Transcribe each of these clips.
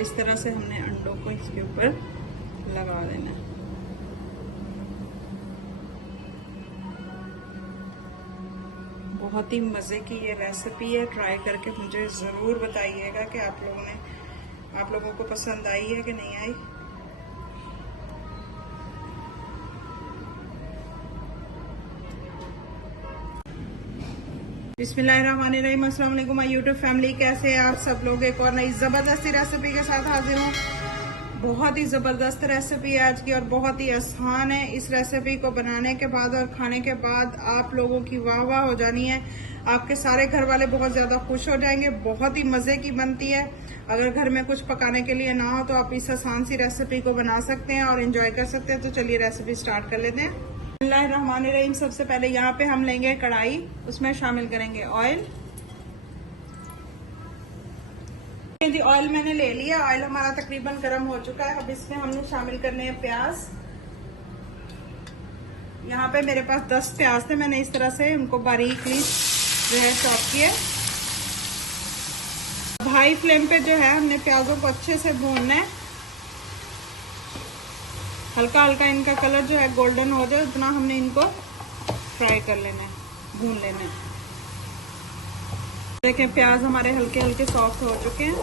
इस तरह से हमने अंडों को इसके ऊपर लगा देना है। बहुत ही मज़े की ये रेसिपी है, ट्राई करके मुझे ज़रूर बताइएगा कि आप लोगों को पसंद आई है कि नहीं आई। बिस्मिल्लाहिर्रहमानिर्रहीम। अस्सलाम वालेकुम माय यूट्यूब फैमिली, कैसे हैं आप सब लोग। एक और नई ज़बरदस्ती रेसिपी के साथ हाजिर हूँ। बहुत ही ज़बरदस्त रेसिपी है आज की और बहुत ही आसान है। इस रेसिपी को बनाने के बाद और खाने के बाद आप लोगों की वाह वाह हो जानी है। आपके सारे घर वाले बहुत ज़्यादा खुश हो जाएंगे। बहुत ही मज़े की बनती है। अगर घर में कुछ पकाने के लिए ना हो तो आप इस आसान सी रेसिपी को बना सकते हैं और एंजॉय कर सकते हैं। तो चलिए रेसिपी स्टार्ट कर लेते हैं। बिस्मिल्लाहिर्रहमानिर्रहीम। सबसे पहले यहाँ पे हम लेंगे कढ़ाई, उसमें शामिल करेंगे ऑयल। ऑयल मैंने ले लिया, ऑयल हमारा तकरीबन गर्म हो चुका है। अब इसमें हमने शामिल करने हैं प्याज। यहाँ पे मेरे पास 10 प्याज थे, मैंने इस तरह से उनको बारीकली जो है चॉप किए। हाई फ्लेम पे जो है हमने प्याजों को अच्छे से भूनना है। हल्का हल्का इनका कलर जो है गोल्डन हो जाए उतना हमने इनको फ्राई कर लेना है, भून लेना है। देखें प्याज हमारे हल्के हल्के सॉफ्ट हो चुके हैं।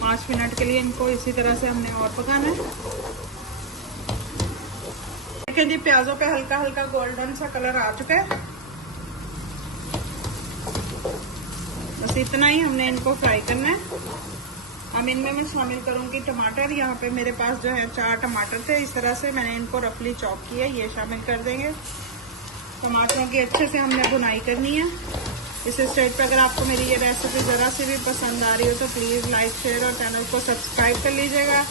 5 मिनट के लिए इनको इसी तरह से हमने और पकाना है। देखें जी प्याजों पे हल्का हल्का गोल्डन सा कलर आ चुका है। बस इतना ही हमने इनको फ्राई करना है। अब इनमें मैं शामिल करूंगी टमाटर। यहाँ पे मेरे पास जो है 4 टमाटर थे, इस तरह से मैंने इनको रफली चॉप किया, ये शामिल कर देंगे। टमाटरों की अच्छे से हमने भुनाई करनी है। इस स्टेज पे अगर आपको मेरी ये रेसिपी ज़रा सी भी पसंद आ रही हो तो प्लीज़ लाइक शेयर और चैनल को सब्सक्राइब कर लीजिएगा।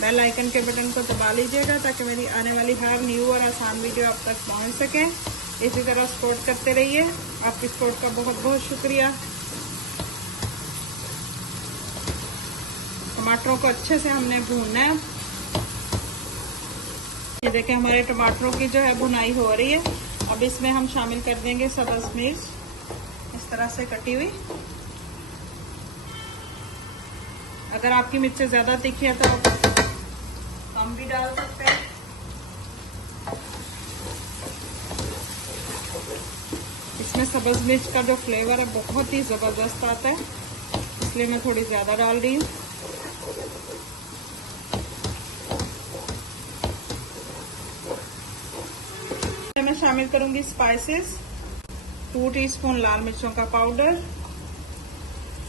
बेल आइकन के बटन को दबा लीजिएगा ताकि मेरी आने वाली हर न्यू और आसान वीडियो आप तक पहुँच सके। इसी तरह सपोर्ट करते रहिए। आपकी सपोर्ट का बहुत बहुत शुक्रिया। टमाटरों को अच्छे से हमने भूनना है। ये देखें हमारे टमाटरों की जो है भुनाई हो रही है। अब इसमें हम शामिल कर देंगे सब्ज़ मिर्च, इस तरह से कटी हुई। अगर आपकी मिर्चें ज़्यादा तीखी है तो आप कम भी डाल सकते हैं। इसमें सब्ज़ मिर्च का जो फ्लेवर है बहुत ही ज़बरदस्त आता है, इसलिए मैं थोड़ी ज़्यादा डाल रही हूँ। मैं शामिल करूंगी स्पाइसेस। 2 टीस्पून लाल मिर्चों का पाउडर।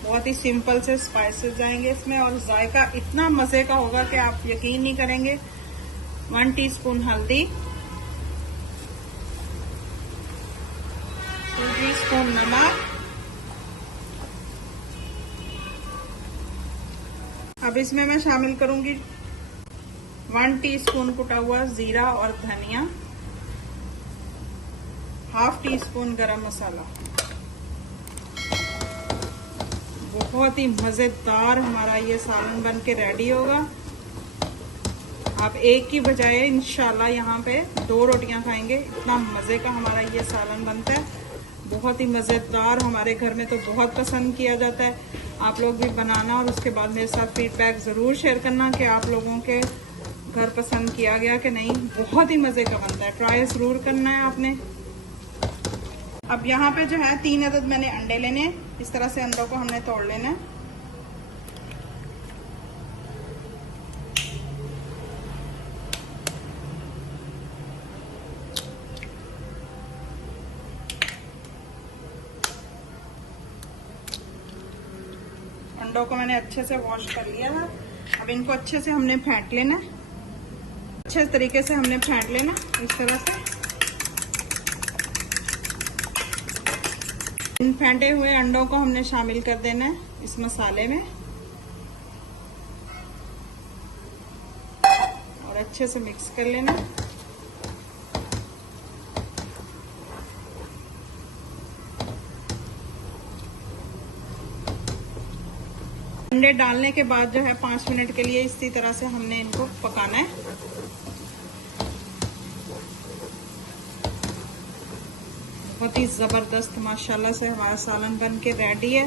बहुत ही सिंपल से स्पाइसेस जाएंगे इसमें और जायका इतना मजे का होगा कि आप यकीन नहीं करेंगे। 1 टीस्पून हल्दी, 2 टीस्पून नमक। अब इसमें मैं शामिल करूंगी 1 टीस्पून कुटा हुआ जीरा और धनिया, 1/2 टीस्पून गरम मसाला। बहुत ही मज़ेदार हमारा ये सालन बन के रेडी होगा। आप एक की बजाय इंशाल्लाह यहाँ पे 2 रोटियां खाएंगे, इतना मज़े का हमारा ये सालन बनता है। बहुत ही मज़ेदार, हमारे घर में तो बहुत पसंद किया जाता है। आप लोग भी बनाना और उसके बाद मेरे साथ फीडबैक ज़रूर शेयर करना कि आप लोगों के घर पसंद किया गया कि नहीं। बहुत ही मज़े का बनता है, ट्राई ज़रूर करना है आपने। अब यहाँ पे जो है 3 अदद मैंने अंडे लेने हैं। इस तरह से अंडों को हमने तोड़ लेना है। अंडों को मैंने अच्छे से वॉश कर लिया है। अब इनको अच्छे से हमने फेंट लेना है, अच्छे तरीके से हमने फेंट लेना इस तरह से। इन फेंटे हुए अंडों को हमने शामिल कर देना है इस मसाले में और अच्छे से मिक्स कर लेना। अंडे डालने के बाद जो है 5 मिनट के लिए इसी तरह से हमने इनको पकाना है। बहुत ही ज़बरदस्त माशाल्लाह से हमारा सालन बन के रेडी है।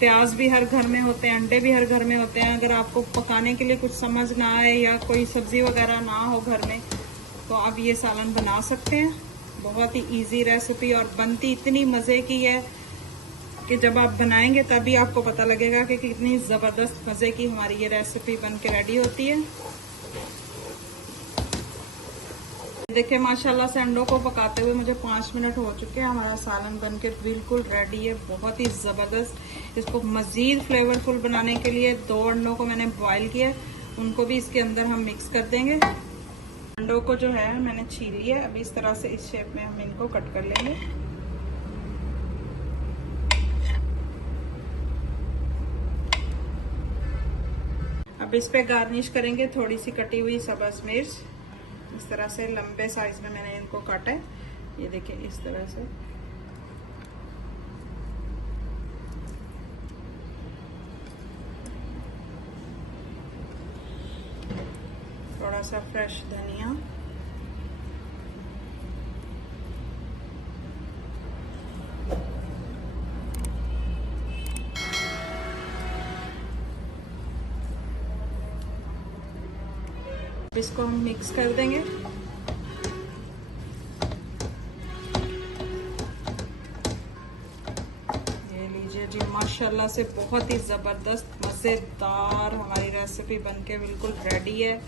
प्याज भी हर घर में होते हैं, अंडे भी हर घर में होते हैं। अगर आपको पकाने के लिए कुछ समझ ना आए या कोई सब्जी वगैरह ना हो घर में, तो आप ये सालन बना सकते हैं। बहुत ही इजी रेसिपी और बनती इतनी मज़े की है कि जब आप बनाएंगे तभी आपको पता लगेगा कि कितनी ज़बरदस्त मज़े की हमारी ये रेसिपी बन के रेडी होती है। देखिए माशाल्लाह से अंडों को पकाते हुए मुझे 5 मिनट हो चुके हैं। हमारा सालन बनके बिल्कुल रेडी है, बहुत ही ज़बरदस्त। इसको मज़ीद फ्लेवरफुल बनाने के लिए 2 अंडों को मैंने बॉईल किया, उनको भी इसके अंदर हम मिक्स कर देंगे। अंडों को जो है मैंने छील लिया, अभी इस तरह से इस शेप में हम इनको कट कर लेंगे। अब इस पे गार्निश करेंगे थोड़ी सी कटी हुई सब्ज़ मिर्च। इस तरह से लंबे साइज में मैंने इनको काटा है, ये देखिए इस तरह से। थोड़ा सा फ्रेश धनिया, इसको हम मिक्स कर देंगे। ये लीजिए जी, माशाल्लाह से बहुत ही ज़बरदस्त मज़ेदार हमारी रेसिपी बनके बिल्कुल रेडी है।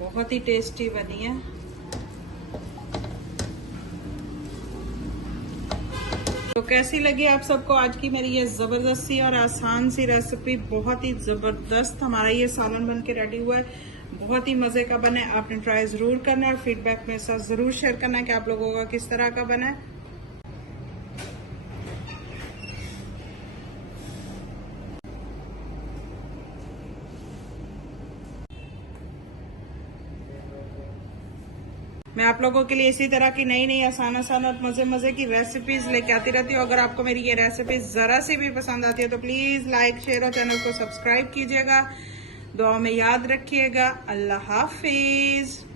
बहुत ही टेस्टी बनी है। तो कैसी लगी आप सबको आज की मेरी ये ज़बरदस्त सी और आसान सी रेसिपी? बहुत ही ज़बरदस्त हमारा ये सालन बन के रेडी हुआ है, बहुत ही मज़े का बना है। आपने ट्राई ज़रूर करना है और फीडबैक मेरे साथ ज़रूर शेयर करना है कि आप लोगों का किस तरह का बना है। मैं आप लोगों के लिए इसी तरह की नई नई आसान आसान और मज़े मज़े की रेसिपीज लेके आती रहती हूँ। अगर आपको मेरी ये रेसिपीज ज़रा सी भी पसंद आती है तो प्लीज़ लाइक, शेयर और चैनल को सब्सक्राइब कीजिएगा। दुआ में याद रखिएगा। अल्लाह हाफिज़।